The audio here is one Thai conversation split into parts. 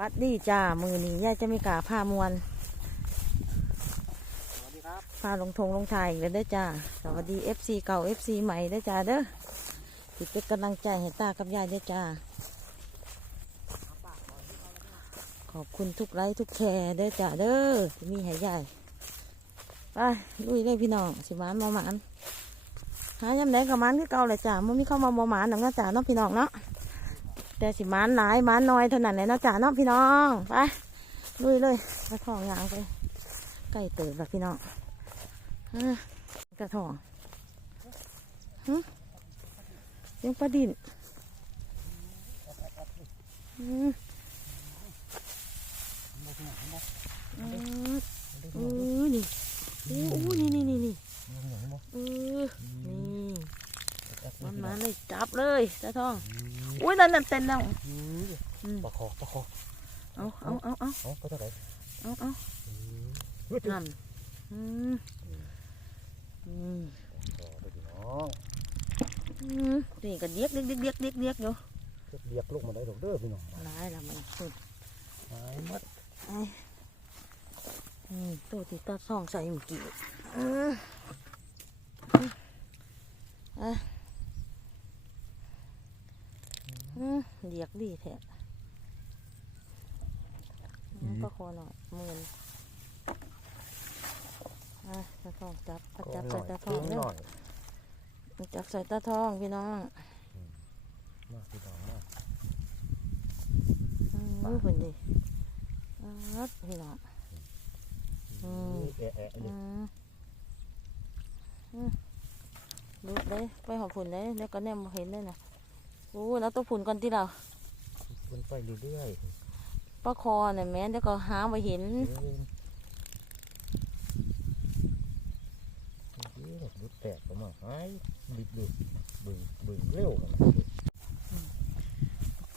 วัดดีจ้า มือนี้ย่าจะมีกาผ้ามวนสวัสดีครับผ้าลงทงลงไทยกันเด้อจ้า สวัสดีเอฟซีเก่าเอฟซีใหม่เด้อจ้าเด้อติดเป็นกำลังใจให้ตากับยายเด้อจ้า ขอบคุณทุกไลค์ทุกแชร์เด้อจ้าเด้อที่มีให้ยายไปลุยเลยพี่น้องสิหมานมาหมานหายำแดงกับหมันที่เก่าเลยจ้ามันมีเข้ามาบ่หมานหนังนะจ้าเนาะพี่น้องเนาะ แต่สิมานหลายมานน้อยเท่านั้นเลยนะจ้าเนาะพี่น้องไปลุยเลยไปทองยางไปใกล้เติบแล้วพี่น้องกระทองยังประดินอืมอือนี่โอ้นี่นี่นี่นี่เออนี่ มันมาเลยจับเลยตาทอง อุ้ยนั่นนั่นเต้นแล้วอืมปลาคอปลาคอเอาเอาเอาเอาเอาไปเท่าไหร่เอาเอานั่นอืมอืมต่อไปพี่น้องอืมนี่ก็เดียกเดียกเดียกเดียกเดียกเดียกอยู่เรียกลูกมาได้ดอกเด้อพี่น้องหลายแล้วมันสุดหายมัดไอ้อืมตัวที่ตาส่องใส่เมื่อกี้เอออะอืม เดียกดีแท้อืมก็คอหน่อยหมื่นอะตาทองจับเอาจับหใส่น่อยตาทเพิ่องมเร็หวน่อยจับใส่ตาทองพี่น้องมาพี่น้องมาอืมเพิ่นดิอัดพี่น้องอืมแอะแอะอืนี่มอืมดูได้ไปหอผุนได้แล้วก็แนมบ่เห็นเลยนะ โอ้แล้วตัวผุนก่อนที่เราขึ้นไปเรื่อยปลาคอเนี่ยแม่นแล้วก็หาไปเห็นๆเรื่อยๆดุดแตกก็มาหายบิดดึกบึงบึงเร็วกันนะ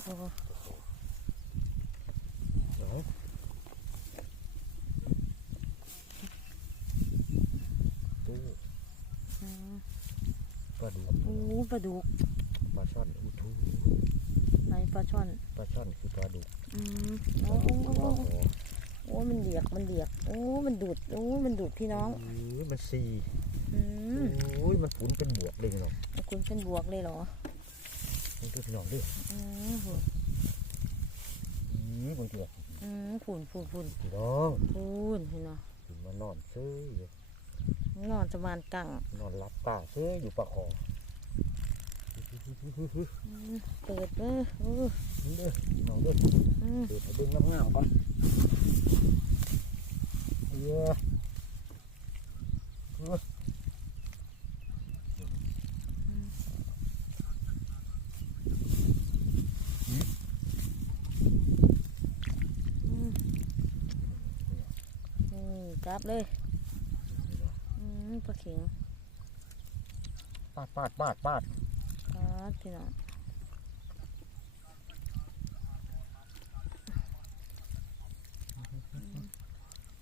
โอ้เดี๋ยวตู้อืมปลาดุกโอ้ปลาดุกปลาช่อนอุทู ไหนปลาช่อนปลาช่อนคือปลาดุกอืมโอ้โอ้โอ้ปลาโอ้คอโอ้มันเดียกมันเดียกโอ้มันดูดโอ้มันดูดพี่น้องโอ้ยมันซีอืมโอ้ยมันฝุ่นเป็นบวกเลยพี่น้องคุณเป็นบวกเลยเหรอนี่คือพี่น้องดิอืมฝุ่นอีบางทีอะอืมฝุ่นฝุ่นฝุ่นพี่น้องฝุ่นพี่น้องถึงมานอนซื้ออยู่นอนสมานกังนอนรับตาซื้ออยู่ปากคออืม เปิดเด้อโอ้นี่เด้อพี่น้องเด้อเปิดให้เบิ่งงาก่อนเยอะเอออืมอืมจับเลยปลาเข็งปาดปาดปาดปาด ปลาพี่น้อง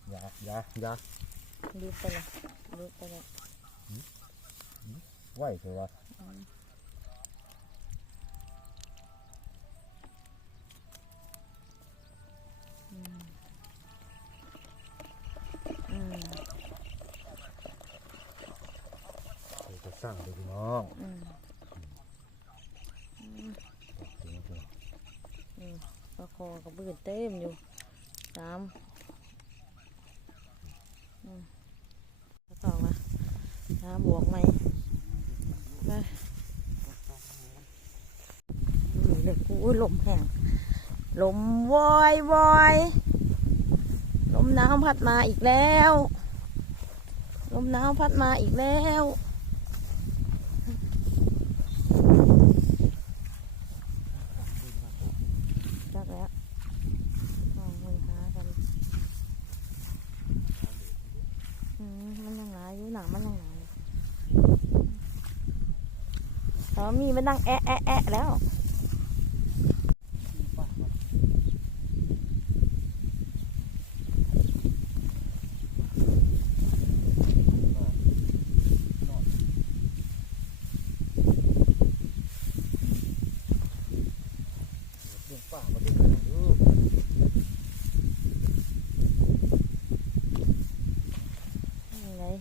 อย่าอย่าอย่าดูไปเลยดูไปเลยไหวเถอะวะ กับบืนเต็มอยู่สามอืมแล้วต่อมาหาบวกไหมไปนี่เลยกูอุ้ยลมแห้งลมวอยวอยลมหนาวพัดมาอีกแล้ว ลมหนาวพัดมาอีกแล้วจักแล้วลองมือหากันอืมมันยัง หลายอยู่หนังมันยังหลายแต่ว่ามีมันดังแอะแอะแอะแล้ว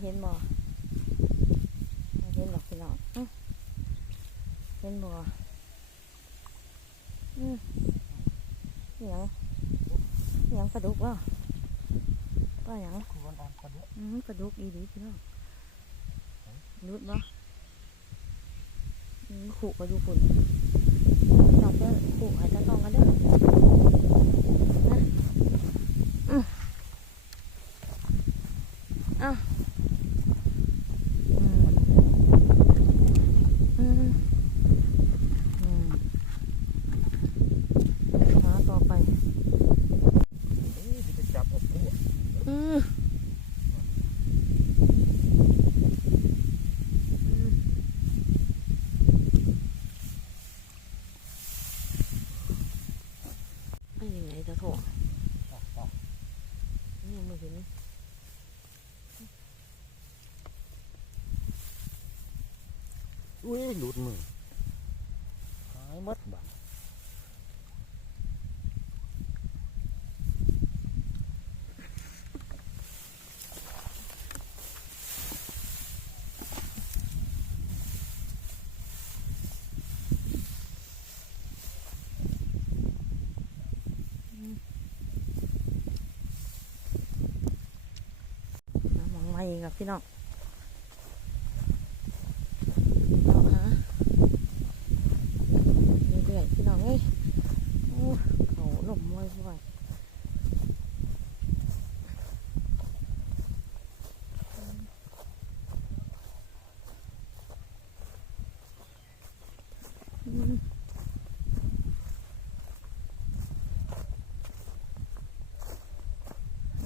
เห็นบ่เห็นหรอกพี่น้องเห็นบ่อืมยังยังปลาดุกวะปลายังคือมันดุกอืมดุกดีดีพี่น้องรุดบ่ขู่ปลาดูกคุณน้องเพื่อขู่อาจจะต้องกันเด้อ อุ้ยหลุดมือหายหมดบ้านน้ำมองมาอีกครับพี่น้องเอาหาเรื่อยๆพี่น้องเอ้ยโอ้เขาหลบมวยบ่อยอืม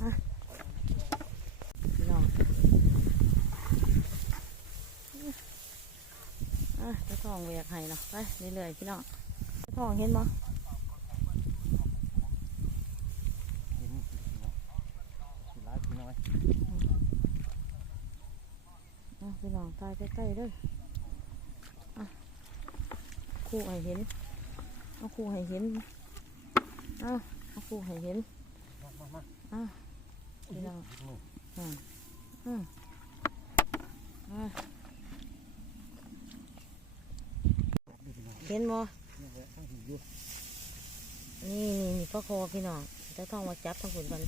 อะพี่น้อง อะจะทองแหวกให้เนาะไปเรื่อยๆพี่น้องจะทองเห็นบ่เห็นสิร้ายสิน้อยอะพี่น้องตายใกล้ๆเด้วยอะคู่ให้เห็น เอาคู่ให้เห็น เอาเอาคู่ให้เห็นมามามาอะอุ้ยพี่น้องหลุดมืออืมอะ นี่พี่น้อง เห็นบ่นี่แหละทั้งหิวอยู่นี่นี่นี่พ่อคอพี่น้องจะทองมาจับทั้งขุนกัน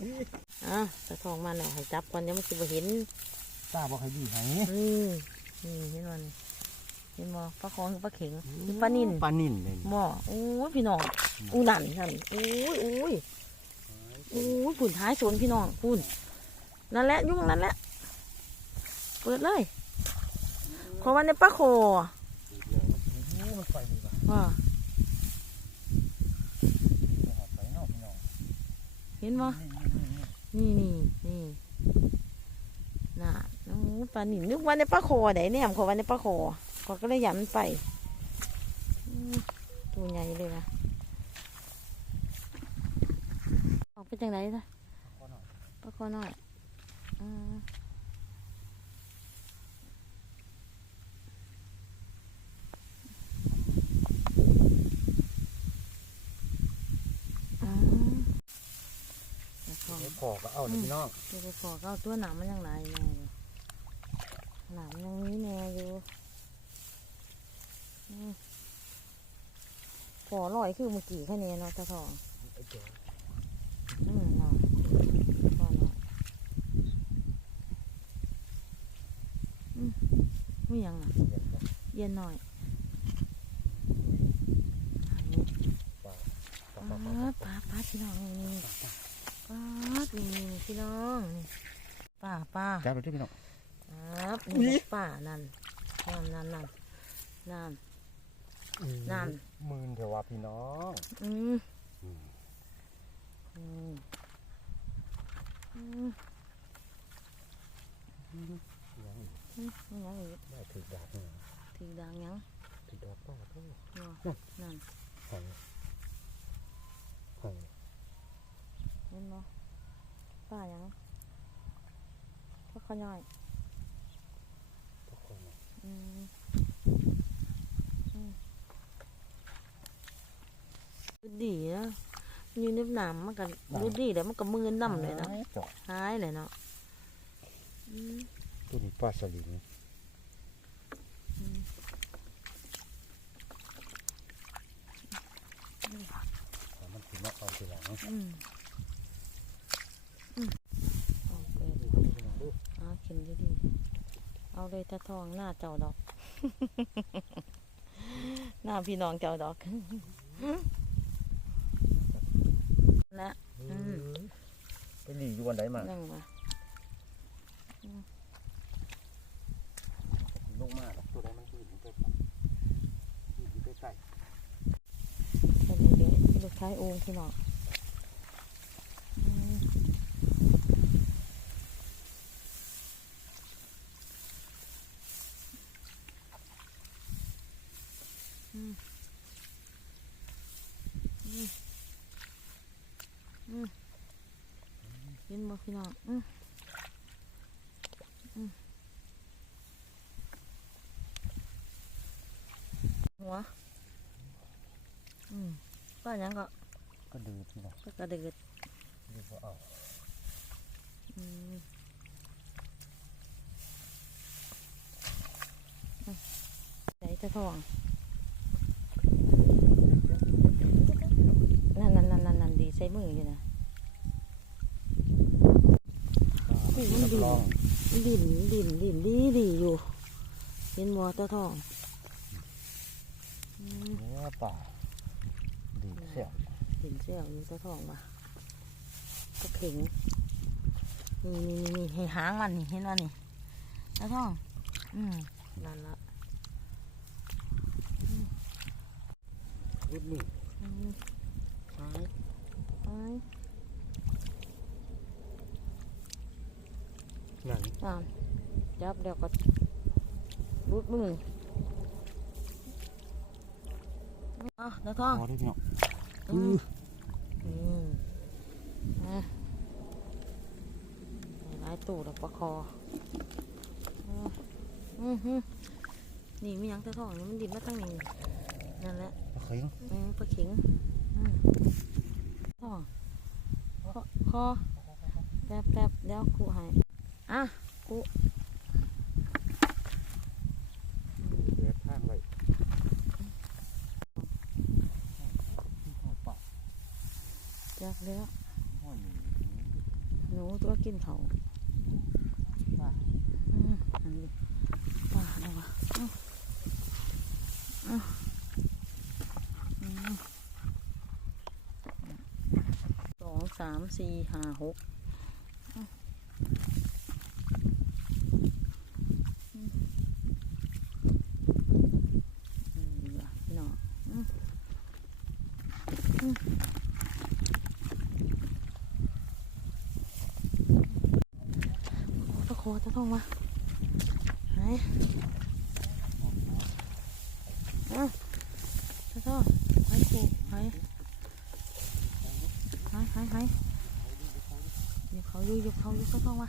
อุ้ยอะจะทองมาหน่อยให้จับก่อนเดี๋ยวมันสิบ่เห็นตาบอกให้ดีให้นี่นี่เห็นบ่นี่เห็นบ่ปลาคองกับปลาเข็งนี่ปลานิ่นปลานิ่นเลยหม้อโอ้ยพี่น้องอู้นั่นนั่นโอ้ยโอ้ยโอ้ยปุ่นท้ายสวนพี่น้องปุ่นนั่นแหละยุ่งนั่นแหละเปิดเลย ขอวันในปลาโคมันไปเลยว่ะว่าจะหาไปเนาะพี่น้องเห็นบ่นี่นี่นี่นี่นี่นี่น่ะโอ้ยปลาหนินึกว่าในปลาโคไหนเนี่ยขอวันในปลาโคขอก็เลยยันไปอืมตัวใหญ่เลยนะออกไปจังไหนล่ะขอหน่อยปลาโคน้อยอืมอืมแล้วก็ เดี๋ยวพอก็เอาเลยพี่น้องเดี๋ยวไปขอก็เอาตัวหนามมันยังไหนแน่อยู่หนามมันยังนี้แน่อยู่อืมขอลอยคือเมื่อกี้แค่นี้เนาะตาทองไอ้เจ้าอืมเนาะขอหน่อยอืมไม่ยังน่ะเย็นนะเย็นหน่อยปลาปป้าลาปลาปลาป้าป้าพี่น้องนี่นี่ป้า นี่นี่พี่น้องนี่ป้าป้าจับไปด้วยพี่น้องครับอุ๊นี่ยป้านั่นนั่นนั่นนั่นนั่นนั่นหมื่นเถอะว่าพี่น้องอืมอืมอืมอืมยังอีกอืมนี่ยังอีกได้ถือดาบเนี่ยถือดังยังถือดาบป้าเท่าเนาะนั่นหันหันเห็นบ่ ป้ายังพ่อเขาย่อยทุกคนอืมอืมดูดีนะอยู่ในน้ำมันก็ดูดีแต่มันก็มือน้ำเลยเนาะเจาะหายเลยเนาะอืมตัวนี้ปลาสลิดนี่แต่มันถึงมาเอาทีหลังอืม อืมโอเคดูดูดูดูเอาเข็นดีๆเอาเลยตาทองหน้าเจ้าดอก หน้าพี่น้องเจ้าดอกและอืมไปหลีอยู่วันไหนมานั่งมาลงมาครับตัวใดมันยืนอยู่ใกล้ยืนอยู่ใกล้แค่นี้เดี๋ยวลูกท้ายโองพี่น้องอืมอืมอืมอืมเห็น บ่พี่น้องอืมอืมหัว อืมก็ยังก็ๆก็ดูที่ไหนก็กระเดือดดูว่าเอาอืมอืมใส่ตะทองนั่นนั่นนั่นนั่นนั่นดีใส่มืออยู่นะ อุ้ยมันดีรับรองดินดินดินดีดีอยู่ เห็นบัวตะทองอืมเนื้อป่าดีเสียเห็นเสี้ยวอยู่ตะทองว่ะก็เข็งนี่นี่นี่นี่ให้หางมันนี่เห็นว่านี่ตะทอง อืมนั่นละรุดมืออืมหายหาย หนัง อ่านจับเดี๋ยวก็รุดมืออะตะทองพอได้พี่น้องอืมอืมอะหลายตู้ดอกปลาคออะอืมฮึนี่มีหยังตะทองนี่มันดิบมาทั้งนี้นั่นแหละปลาเข็งอืมปลาเข็งอืมทองคอคอแป๊บแป๊บเดี๋ยวกูให้อะ กูเดือดข้างไว้ป่าจักแล้วห้อยหนึ่งหนูตัวกินเขาป่าอืมอันนี้ปลาอะไรวะอืมอืมอืมสองสามสี่ห้าหก อตะท้องมาหายอะตะท้องหายคูหายหายหายหยยกเขาอยู่ยกเขาอยู่ตะท้องมา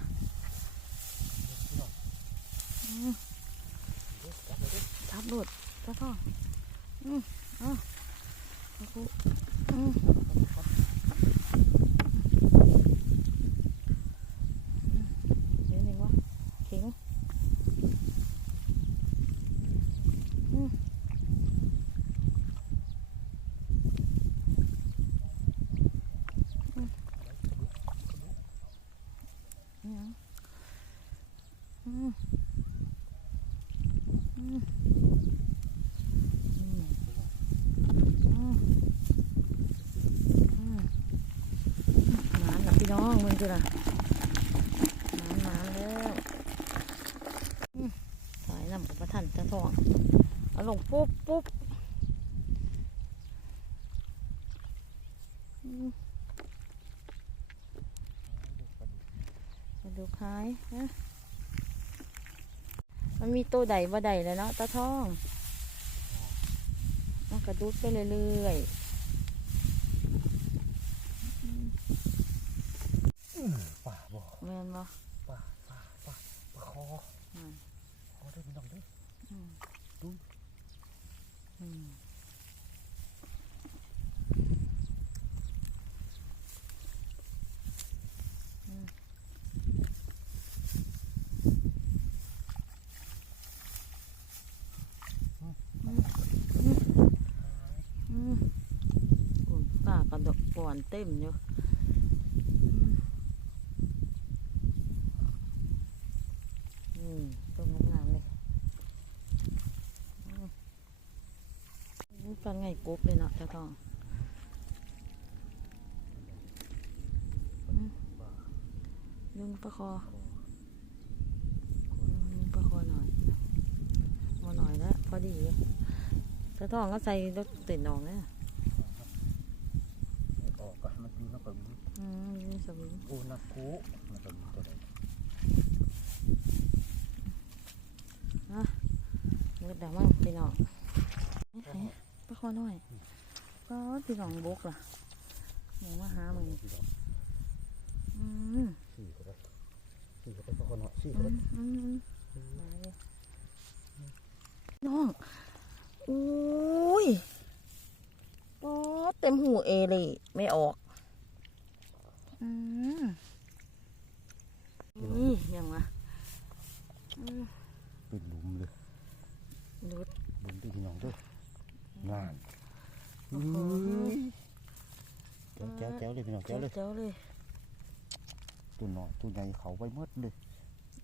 น้องมึงคืออะหมานหมานแล้วสายนำกับประทันตะทองเอาลงปุ๊บปุ๊บมกระดูกหายนะมันมีตัวใดบ่ใดแล้วเนาะตะทองมันกระดุดไปเรื่อยๆ อป่าป่าป่าป่าคออืมคอได้พี่น้องด้วยอืมดูอืมป่ากระดกป่อนเต็มอยู่ กบเลยเนาะเจ้าทองอืมยุงปลาคอปลาคอหน่อยมาหน่อยแล้วพอดีเจ้าทองก็ใส่รถติดหนองเนี่ยออกก็ให้มันอยู่นักกับอืมนี่สวิงโอ้นักคูนักกับตัวใดเลือดดำมากพี่น้อง ปลาคอหน่อยก็พี่น้องบกล่ะมองมาหามึงสี่ดอกอืมสี่ก็ได้สี่ก็ได้ก็คนเนาะสี่อืก็ได้มอืมอืมมาเลยน้องอุ้ยโอ้เต็มหูเอเลยไม่ออกอืมนี่ยังวะอืมเป็นหลุมเลยดูดหลุมที่พี่น้องด้วย งานโอ้โหแก้วแก้วแก้วเลยพี่น้องแก้วเลยเจ้าเลยตัวน้อยตัวใหญ่เขาไปหมดเลย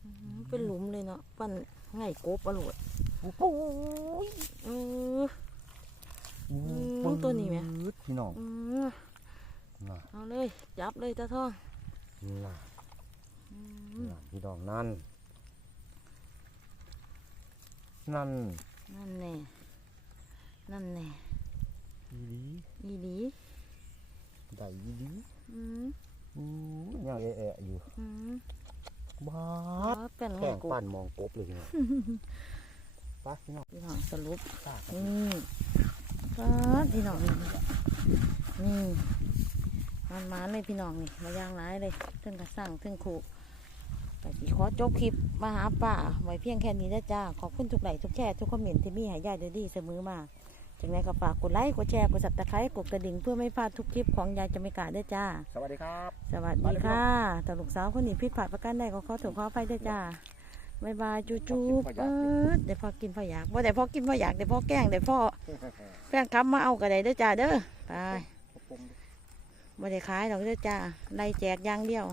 อืมเป็นหลุมเลยเนาะปั้นไงกบอร่อยโอ้โหเออมตัวนี้ไหมปื๊ดพี่น้องอืมน่ะเอาเลยจับเลยตาทองน่ะอืมน่ะพี่น้องนั่นนั่นนั่นแน่ นั่นแน่อีหลีอีหลีได้อีหลีอืมอู้ยังแอะๆอยู่อืมบ้าอ๋อดเป็นไงแป้งกูปั้นมองกบเลยพี่น้องไปพี่น้องพี่น้องสรุปตากันนี่ก็พี่น้องนี่นี่มันมาเลยพี่น้องนี่มาย่างร้ายเลยถึงกระสั่งถึงขู่แต่สิขอจบคลิปมาหาป่าไว้เพียงแค่นี้นะจ้าขอบคุณทุกไลค์ทุกแชร์ทุกคอมเมนต์ที่มีใหายายเดอดีเสมอมา จังไรก็ฝากกดไลค์กดแชร์กดสับตะไคร้กดกระดิ่งเพื่อไม่พลาดทุกคลิปของยายจะไม่กาด้วยจ้า สวัสดีครับ สวัสดีค่ะแต่ลูกสาวคนนี้พิษผาดประกันได้ก็ขอถูกขอไปด้วยจ้าบายบายจูจูบเออเดี๋ยวพ่อกินพ่ออยากบ่เดี๋ยวพ่อกินพ่ออยากเดี๋ยวพ่อแกล้งเดี๋ยวพ่อแฟนคลับมาเอากระไดเด้อจ้าเด้อไปบ่ได้ขายดอกเด้อจ้าไล่แจกอย่างเดียว